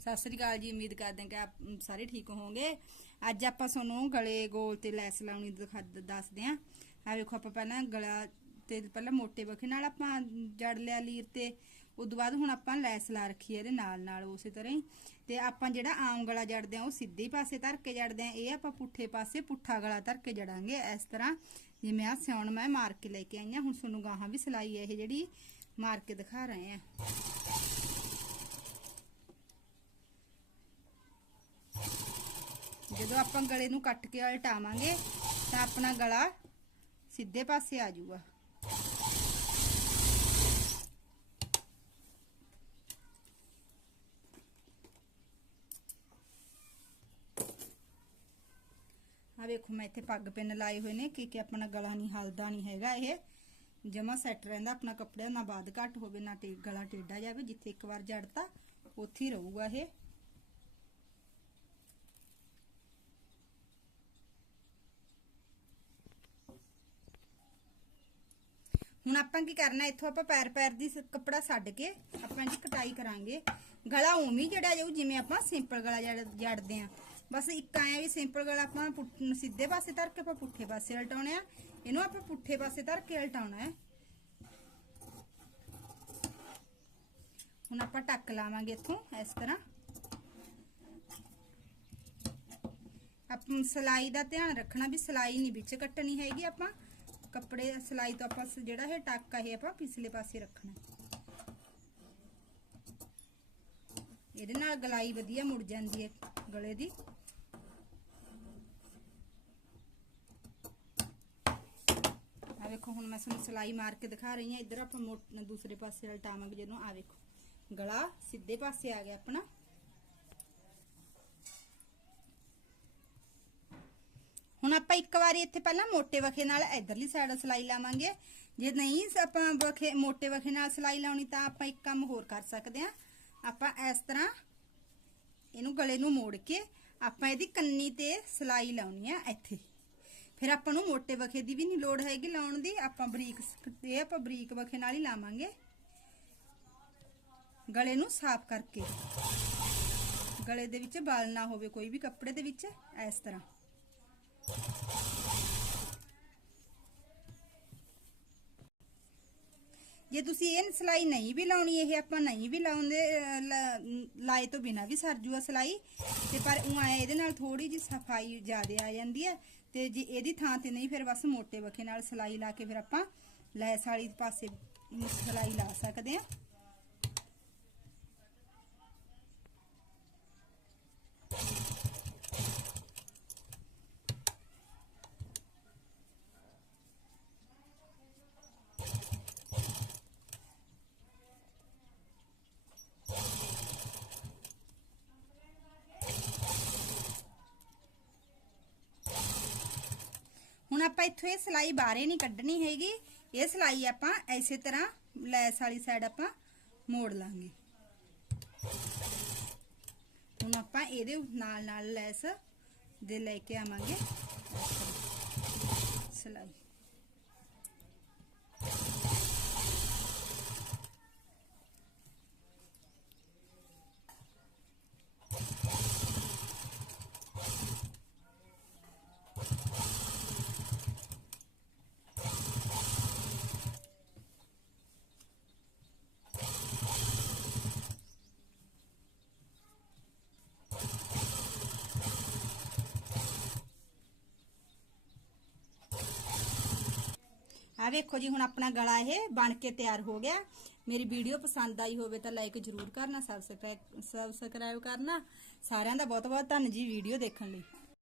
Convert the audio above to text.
ਸਤਿ ਸ੍ਰੀ ਅਕਾਲ ਜੀ, ਉਮੀਦ ਕਰਦੇ ਹਾਂ ਕਿ ਆਪ ਸਾਰੇ ਠੀਕ ਹੋਵੋਗੇ। ਅੱਜ ਆਪਾਂ ਤੁਹਾਨੂੰ ਗਲੇ ਗੋਲ ਤੇ ਲੈਸ ਲਾਉਣੀ ਦਿਖਾ- ਦੱਸਦੇ ਹਾਂ। ਆ ਵੇਖੋ, ਆਪਾਂ ਪਹਿਲਾਂ ਗਲਾ ਤੇ ਪਹਿਲਾਂ ਮੋਟੇ ਬਖੇ ਨਾਲ ਆਪਾਂ ਜੜ ਲਿਆ ਲੀਰ ਤੇ, ਉਦੋਂ ਬਾਅਦ ਹੁਣ ਆਪਾਂ ਲੈਸ ਲਾ ਰੱਖੀ ਇਹਦੇ ਨਾਲ ਨਾਲ ਉਸੇ ਤਰ੍ਹਾਂ ਹੀ। ਤੇ ਆਪਾਂ ਜਿਹੜਾ ਆਮ ਗਲਾ ਜੜਦੇ ਆ ਉਹ ਸਿੱਧੇ ਪਾਸੇ ਧਰ ਕੇ ਜੜਦੇ ਆ ਇਹ ਆਪਾਂ ਪੁੱਠੇ ਪਾਸੇ ਪੁੱਠਾ ਗਲਾ ਧਰ ਕੇ ਜੜਾਂਗੇ ਇਸ ਤਰ੍ਹਾਂ। ਜਿਵੇਂ ਆ ਸਿਉਣ ਮੈਂ ਮਾਰ ਕੇ ਲੈ ਕੇ ਆਈ ਆ ਹੁਣ ਤੁਹਾਨੂੰ ਗਾਹਾਂ ਵੀ ਸਿਲਾਈ ਹੈ, ਇਹ ਜਿਹੜੀ ਮਾਰ ਕੇ ਦਿਖਾ ਰਹੇ ਆ ਜਦੋਂ ਆਪਾਂ ਗਲੇ ਨੂੰ ਕੱਟ ਕੇ ਉਲਟਾਵਾਂਗੇ ਤਾਂ ਆਪਣਾ ਗਲਾ ਸਿੱਧੇ ਪਾਸੇ ਆ ਜਾਊਗਾ। ਆ ਵੇਖੋ, ਮੈਂ ਇੱਥੇ ਪੱਗ ਪਿੰਨ ਲਾਏ ਹੋਏ ਨੇ ਕਿ ਕਿ ਆਪਣਾ ਗਲਾ ਨਹੀਂ, ਹਲਦਾ ਨਹੀਂ ਹੈਗਾ ਇਹ। ਜਮਾ ਸੈੱਟ ਰਹਿੰਦਾ, ਆਪਣਾ ਕੱਪੜਿਆਂ ਨਾਲ ਬਾਦ ਘੱਟ ਹੋਵੇ, ਨਾ ਟੇ, ਗਲਾ ਟੇਢਾ ਜਾਵੇ, ਜਿੱਥੇ ਇੱਕ ਵਾਰ ਜੜਤਾ, ਉੱਥੇ ਹੀ ਰਹੂਗਾ ਇਹ। ਹੁਣ ਆਪਾਂ ਕੀ ਕਰਨਾ, ਇੱਥੋਂ ਆਪਾਂ ਪੈਰ ਪੈਰ ਦੀ ਸ- ਕੱਪੜਾ ਛੱਡ ਕੇ ਆਪਾਂ ਇਹਦੀ ਕਟਾਈ ਕਰਾਂਗੇ। ਗਲਾ ਉਵੇਂ ਹੀ ਜੜਿਆ ਜਾਊ, ਜਿਵੇਂ ਆਪਾਂ ਸਿੰਪਲ ਗਲਾ ਜੜ- ਜੜਦੇ ਆ ਬਸ ਇੱਕ ਆਇਆ ਵੀ ਸਿੰਪਲ ਗਲਾ ਆਪਾਂ ਪੁੱਠ- ਸਿੱਧੇ ਪਾਸੇ ਧਰ ਕੇ ਆਪਾਂ ਪੁੱਠੇ ਪਾਸੇ ਉਲਟਾਉਣੇ ਆ। ਇਹਨੂੰ ਆਪਾਂ ਪੁੱਠੇ ਪਾਸੇ ਧਰ ਕੇ ਉਲਟਾਉਣਾ ਹੈ। ਹੁਣ ਆਪਾਂ ਟੱਕ ਲਾਵਾਂਗੇ ਇੱਥੋਂ, ਇਸ ਤਰ੍ਹਾਂ। ਆਪਾਂ, ਸਲਾਈ ਦਾ ਧਿਆਨ ਰੱਖਣਾ ਵੀ ਸਲਾਈ ਨਹੀਂ ਵਿੱਚ ਕੱਟਣੀ ਹੈਗੀ ਆਪਾਂ। ਕੱਪੜੇ ਸਲਾਈ ਤੋਂ ਆਪਾਂ ਜਿਹੜਾ ਇਹ ਟੱਕ ਆ ਇਹ ਆਪਾਂ ਪਿਛਲੇ ਪਾਸੇ ਰੱਖਣਾ। ਇਹਦੇ ਨਾਲ ਗਲਾਈ ਵਧੀਆ ਮੁੜ ਜਾਂਦੀ ਹੈ ਗਲੇ ਦੀ। ਆ ਵੇਖੋ, ਹੁਣ ਮੈਂ ਤੁਹਾਨੂੰ ਸਲਾਈ ਮਾਰ ਕੇ ਦਿਖਾ ਰਹੀ ਹਾਂ। ਇੱਧਰ ਆਪਾਂ ਮੋਟ- ਦੂਸਰੇ ਪਾਸੇ ਉਲਟਾਵਾਂਗੇ ਜਦੋਂ ਆ ਵੇਖੋ। ਗਲਾ ਸਿੱਧੇ ਪਾਸੇ ਆ ਗਿਆ ਆਪਣਾ। ਹੁਣ ਆਪਾਂ ਇੱਕ ਵਾਰੀ ਇੱਥੇ ਪਹਿਲਾਂ ਮੋਟੇ ਵਖੇ ਨਾਲ ਇਧਰਲੀ ਸਾਈਡ ਸਲਾਈ ਲਾਵਾਂਗੇ। ਜੇ ਨਹੀਂ ਆਪਾਂ ਵਖੇ, ਮੋਟੇ ਵਖੇ ਨਾਲ ਸਲਾਈ ਲਾਉਣੀ ਤਾਂ ਆਪਾਂ ਇੱਕ ਕੰਮ ਹੋਰ ਕਰ ਸਕਦੇ ਆ ਆਪਾਂ ਇਸ ਤਰ੍ਹਾਂ ਇਹਨੂੰ ਗਲੇ ਨੂੰ ਮੋੜ ਕੇ ਆਪਾਂ ਇਹਦੀ ਕੰਨੀ ਤੇ ਸਲਾਈ ਲਾਉਣੀ ਆ ਇੱਥੇ। ਫਿਰ ਆਪਾਂ ਨੂੰ ਮੋਟੇ ਵਖੇ ਦੀ ਵੀ ਨਹੀਂ ਲੋੜ ਹੈਗੀ ਲਾਉਣ ਦੀ, ਆਪਾਂ ਬਰੀਕ ਇਹ ਆਪਾਂ ਬਰੀਕ ਵਖੇ ਨਾਲ ਹੀ ਲਾਵਾਂਗੇ। ਗਲੇ ਨੂੰ ਸਾਫ਼ ਕਰਕੇ। ਗਲੇ ਦੇ ਵਿੱਚ ਬਾਲ ਨਾ ਹੋਵੇ ਕੋਈ ਵੀ ਕੱਪੜੇ ਦੇ ਵਿੱਚ, ਇਸ ਤਰ੍ਹਾਂ। ਜੇ ਤੁਸੀਂ ਇਹ ਸਲਾਈ ਨਹੀਂ ਵੀ ਲਾਉਣੀ, ਇਹ ਆਪਾਂ ਨਹੀਂ ਵੀ ਲਾਉਂਦੇ ਲਾਏ ਤੋਂ ਬਿਨਾ ਵੀ ਸਰ ਜੂਆ ਸਲਾਈ। ਤੇ ਪਰ ਉਹ ਆਇਆ ਇਹਦੇ ਨਾਲ ਥੋੜੀ ਜਿਹੀ ਸਫ਼ਾਈ ਜ਼ਿਆਦਾ ਆ ਜਾਂਦੀ ਹੈ। ਤੇ ਜੇ ਇਹਦੀ ਥਾਂ ਤੇ ਨਹੀਂ, ਫਿਰ ਬਸ ਮੋਟੇ ਵਖੇ ਨਾਲ ਸਲਾਈ ਲਾ ਕੇ ਫਿਰ ਆਪਾਂ ਲੈਸ ਵਾਲੀ ਪਾਸੇ ਸਲਾਈ ਲਾ ਸਕਦੇ ਆ ਹੁਣ ਆਪਾਂ ਇੱਥੋਂ ਇਹ ਸਲਾਈ ਬਾਹਰੇ ਨਹੀਂ ਕੱਢਣੀ ਹੈਗੀ। ਇਹ ਸਲਾਈ ਆਪਾਂ ਐਸੇ ਤਰ੍ਹਾਂ ਲੈਸ ਵਾਲੀ ਸਾਈਡ ਆਪਾਂ ਮੋੜ ਲਾਂਗੇ। ਹੁਣ ਆਪਾਂ ਇਹਦੇ ਨਾਲ ਨਾਲ ਲੈਸ ਦੇ ਲੈ ਕੇ ਆਵਾਂਗੇ। ਸਲਾਈ। ਆ ਵੇਖੋ ਜੀ, ਹੁਣ ਆਪਣਾ ਗਲਾ ਇਹ ਬਣ ਕੇ ਤਿਆਰ ਹੋ ਗਿਆ। ਮੇਰੀ ਵੀਡੀਓ ਪਸੰਦ ਆਈ ਹੋਵੇ ਤਾਂ ਲਾਈਕ ਜ਼ਰੂਰ ਕਰਨਾ ਸਬਸਕ੍ਰਾਈਬ ਸਬਸਕ੍ਰਾਈਬ ਕਰਨਾ। ਸਾਰਿਆਂ ਦਾ ਬਹੁਤ ਬਹੁਤ ਧੰਨ ਜੀ ਵੀਡੀਓ ਦੇਖਣ ਲਈ।